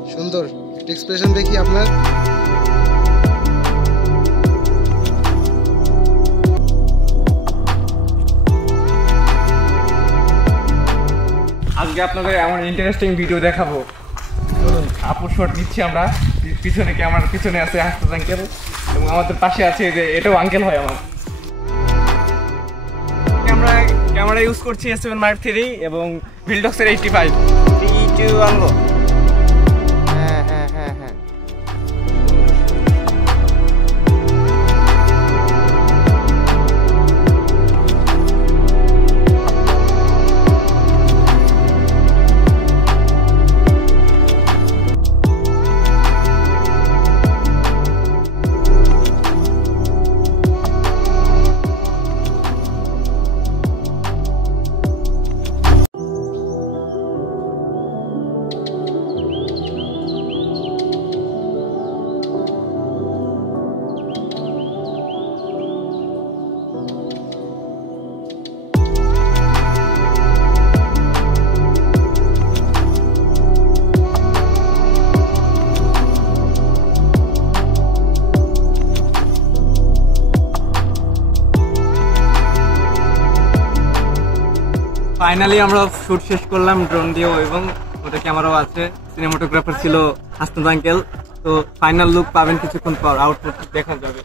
সুন্দর এক্সপ্রেশন দেখি আপনার। আজকে আপনাদের এমন ইন্টারেস্টিং ভিডিও দেখাবো। আপুর শট নিচ্ছি আমরা, পিছনে ক্যামেরার পিছনে আছে হাসপাত আঙ্কেল এবং আমাদের পাশে আছে যে এটাও আঙ্কেল হয় আমার। ক্যামেরা ইউজ করছি S7 Mark III এবং ভিলডক্সের 85। 3, 2, 1 গো। হ্যাঁ হ্যাঁ হ্যাঁ হ্যাঁ ফাইনালি আমরা শুট শেষ করলাম ড্রোন দিয়েও এবং ওটা ক্যামেরাও আছে। সিনেমাটোগ্রাফার ছিল হাসনাত আঙ্কেল। তো ফাইনাল লুক পাবেন কিছুক্ষণ পর, আউটপুট দেখা যাবে।